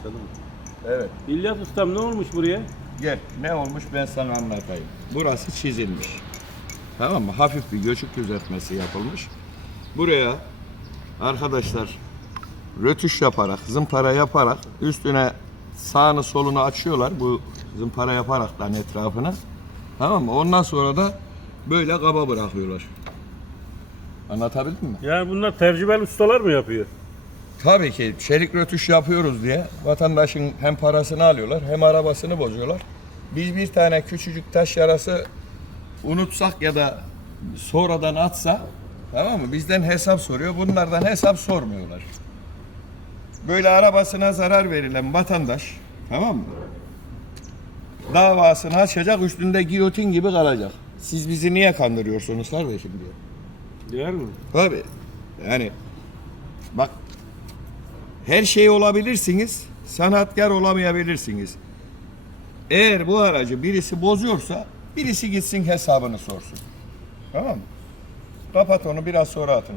başladı mı? Evet. İlyas Ustam ne olmuş buraya? Gel ne olmuş ben sana anlatayım. Burası çizilmiş. Tamam mı? Hafif bir göçük düzeltmesi yapılmış. Buraya arkadaşlar rötuş yaparak, zımpara yaparak üstüne sağını solunu açıyorlar bu zımpara yaparaktan etrafına. Tamam mı? Ondan sonra da böyle kaba bırakıyorlar. Anlatabildim mi? Yani bunlar tecrübeli ustalar mı yapıyor? Tabii ki çelik rötuş yapıyoruz diye vatandaşın hem parasını alıyorlar hem arabasını bozuyorlar. Biz bir tane küçücük taş yarası unutsak ya da sonradan atsa tamam mı? Bizden hesap soruyor. Bunlardan hesap sormuyorlar. Böyle arabasına zarar verilen vatandaş tamam mı? Davasını açacak üstünde giyotin gibi kalacak. Siz bizi niye kandırıyorsunuz kardeşim diyor. Değer mi? Tabii. Yani bak her şey olabilirsiniz, sanatkar olamayabilirsiniz. Eğer bu aracı birisi bozuyorsa birisi gitsin hesabını sorsun. Tamam mı? Kapat onu biraz sonra atın.